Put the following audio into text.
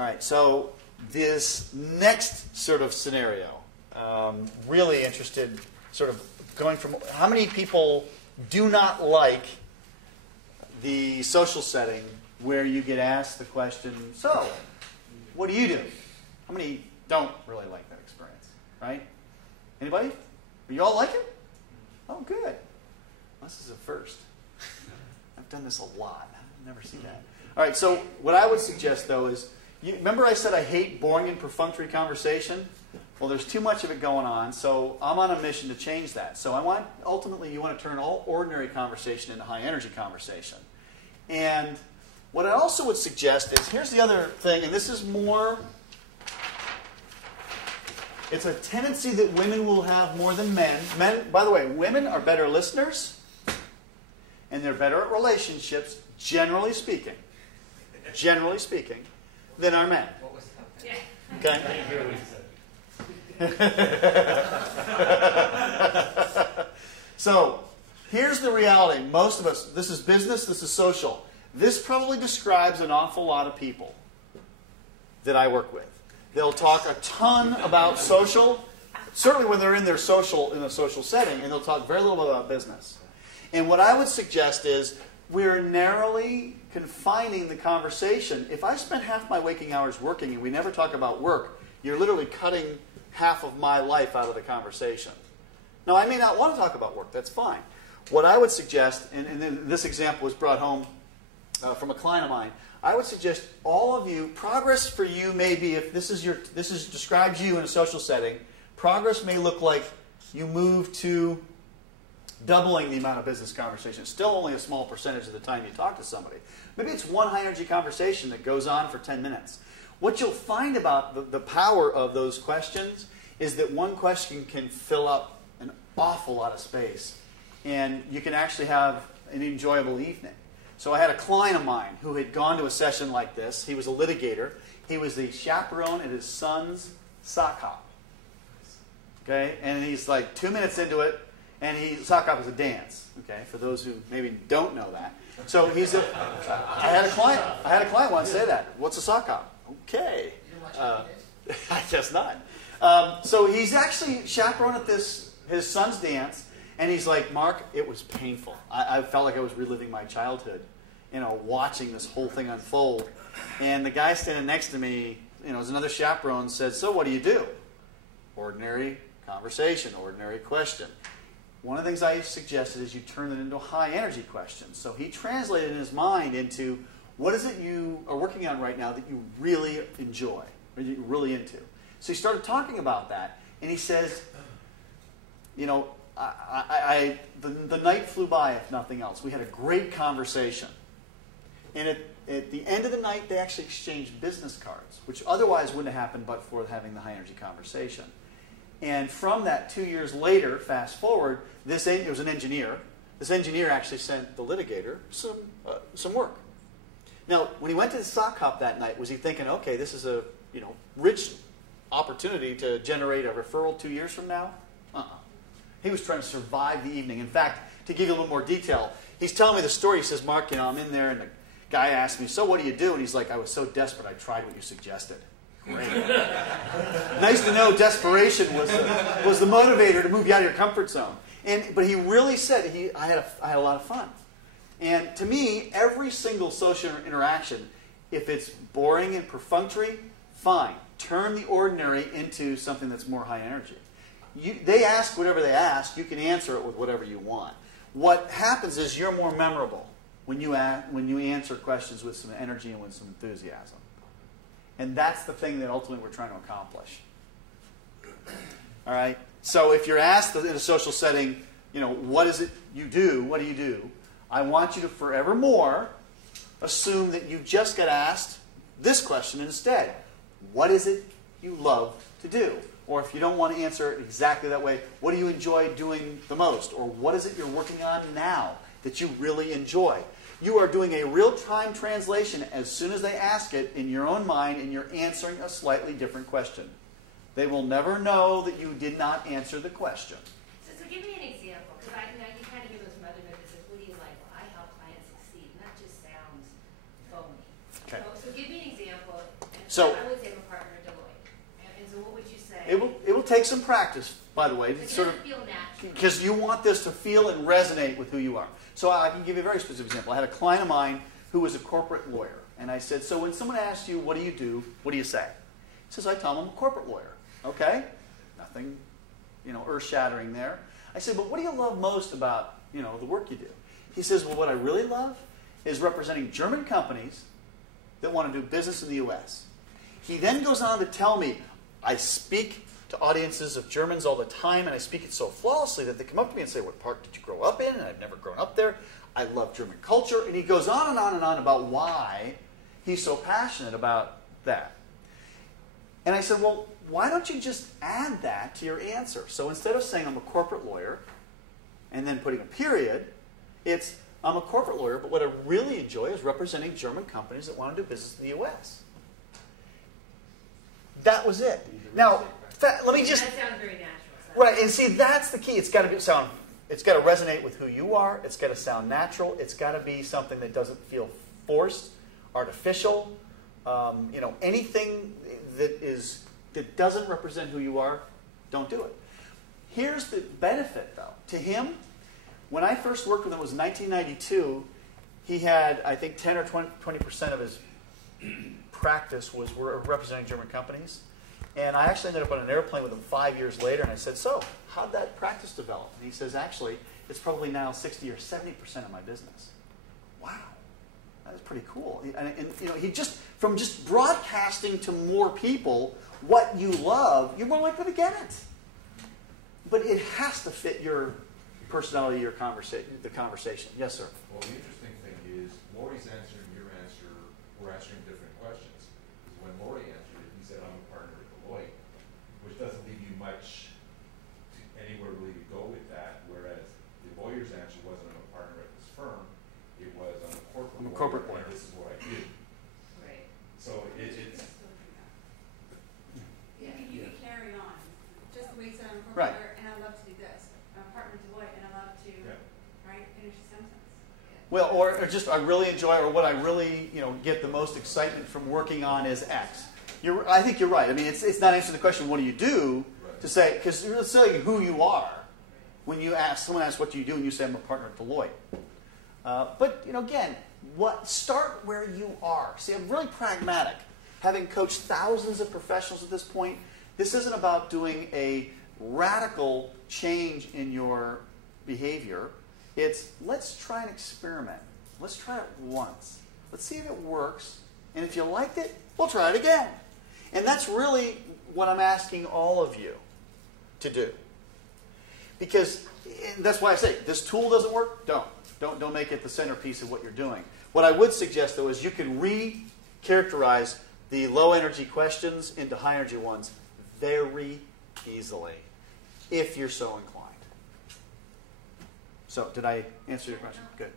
All right, so this next sort of scenario, really interested, sort of going from how many people do not like the social setting where you get asked the question, so, what do you do? How many don't really like that experience, right? Anybody? You all like it? Oh, good. This is a first. I've done this a lot. I've never seen that. All right, so what I would suggest, though, is, remember I said I hate boring and perfunctory conversation? Well, there's too much of it going on, so I'm on a mission to change that. So ultimately, you want to turn all ordinary conversation into high-energy conversation. And what I also would suggest is, here's the other thing, and this is more, it's a tendency that women will have more than men. Men, by the way, women are better listeners, and they're better at relationships, generally speaking, than are men. What was that? Yeah. Okay? I didn't hear what you said. So, here's the reality. Most of us, this is business, this is social. This probably describes an awful lot of people that I work with. They'll talk a ton about social, certainly when they're in a social setting, and they'll talk very little about business. And what I would suggest is we're narrowly confining the conversation. If I spend half my waking hours working and we never talk about work, you're literally cutting half of my life out of the conversation. Now, I may not want to talk about work. That's fine. What I would suggest, and this example was brought home from a client of mine, I would suggest all of you, progress for you may be, if this describes you in a social setting, progress may look like you move to doubling the amount of business conversation. It's still only a small percentage of the time you talk to somebody. Maybe it's one high-energy conversation that goes on for 10 minutes. What you'll find about the power of those questions is that one question can fill up an awful lot of space, and you can actually have an enjoyable evening. So I had a client of mine who had gone to a session like this. He was a litigator. He was the chaperone at his son's sock hop. Okay? And he's like 2 minutes into it, and sock hop is a dance. Okay? For those who maybe don't know that. So I had a client once say that. What's a sock hop? Okay. I guess not. So he's actually chaperone at his son's dance, and he's like, Mark, it was painful. I felt like I was reliving my childhood, watching this whole thing unfold. And the guy standing next to me, as another chaperone, said, so what do you do? Ordinary conversation, ordinary question. One of the things I suggested is you turn it into a high-energy question. So he translated in his mind into, what is it you are working on right now that you really enjoy, or you're really into? So he started talking about that, and he says, the night flew by, if nothing else. We had a great conversation. And at the end of the night, they actually exchanged business cards, which otherwise wouldn't have happened but for having the high-energy conversation. And from that, 2 years later, fast forward, it was an engineer. This engineer actually sent the litigator some work. Now, when he went to the sock hop that night, was he thinking, okay, this is a rich opportunity to generate a referral 2 years from now? He was trying to survive the evening. In fact, to give you a little more detail, he's telling me the story. He says, Mark, I'm in there, and the guy asked me, so what do you do? And he's like, I was so desperate, I tried what you suggested. Great. Nice to know desperation was the motivator to move you out of your comfort zone. But he really said, I had a lot of fun. And to me, every single social interaction, if it's boring and perfunctory, fine. Turn the ordinary into something that's more high energy. They ask whatever they ask. You can answer it with whatever you want. What happens is you're more memorable when you answer questions with some energy and with some enthusiasm. And that's the thing that ultimately we're trying to accomplish. All right? So if you're asked in a social setting, what is it you do? What do you do? I want you to forevermore assume that you just got asked this question instead. What is it you love to do? Or if you don't want to answer it exactly that way, what do you enjoy doing the most? Or what is it you're working on now that you really enjoy? You are doing a real-time translation as soon as they ask it in your own mind, and you're answering a slightly different question. They will never know that you did not answer the question. So give me an example, because you kind of give us motherhood that says, what do you like? Well, I help clients succeed, and that just sounds phony. Okay. So give me an example, and So I would say I'm a partner at Deloitte. And so what would you say? it will take some practice, by the way, It to sort of, doesn't feel natural. because you want this to feel and resonate with who you are. So I can give you a very specific example. I had a client of mine who was a corporate lawyer. And I said, so when someone asks you, what do you do? What do you say? He says, I tell them I'm a corporate lawyer. Okay? Nothing, earth-shattering there. I said, but what do you love most about, the work you do? He says, well, what I really love is representing German companies that want to do business in the U.S. He then goes on to tell me, I speak to audiences of Germans all the time, and I speak it so flawlessly that they come up to me and say, what park did you grow up in? And I've never grown up there. I love German culture. And he goes on and on and on about why he's so passionate about that. And I said, well, why don't you just add that to your answer? So instead of saying I'm a corporate lawyer and then putting a period, it's I'm a corporate lawyer, but what I really enjoy is representing German companies that want to do business in the U.S. That was it. Now, let me just... That sounds very natural. Right, and see, that's the key. It's got to it's got to resonate with who you are. It's got to sound natural. It's got to be something that doesn't feel forced, artificial. Anything that doesn't represent who you are, don't do it. Here's the benefit, though. To him, when I first worked with him, it was 1992. He had, I think, 10 or 20% of his practice were representing German companies. And I actually ended up on an airplane with him 5 years later, and I said, so, how'd that practice develop? And he says, actually, it's probably now 60 or 70% of my business. Wow. That's pretty cool. And he from just broadcasting to more people what you love, you're more likely to get it. But it has to fit your personality, the conversation. Yes, sir. Well, the interesting thing is, Lori's answer and your answer were answering different questions. Because when Lori answered it, he said, I'm a partner at Deloitte, which doesn't leave you much anywhere really to go with that. Whereas the lawyer's answer wasn't, I'm a partner at this firm. It was, I'm a corporate lawyer, and this is what I do. Right. So it's... You can carry on. Just the way you said, I'm a Right. corporate lawyer, and I love to do this. I'm a partner at Deloitte, and I love to, right, finish a sentence. Well, or just I really enjoy, or what I really get the most excitement from working on is X. I think you're right. I mean, it's not answering the question, what do you do, to say, because you're saying who you are when someone asks what do you do, and you say I'm a partner at Deloitte. But again, start where you are. See, I'm really pragmatic. Having coached thousands of professionals at this point, this isn't about doing a radical change in your behavior. It's let's try an experiment. Let's try it once. Let's see if it works. And if you liked it, we'll try it again. And that's really what I'm asking all of you to do. Because that's why I say, this tool doesn't work, don't make it the centerpiece of what you're doing. What I would suggest, though, is you can re-characterize the low-energy questions into high-energy ones very easily, if you're so inclined. So, did I answer your question? Good.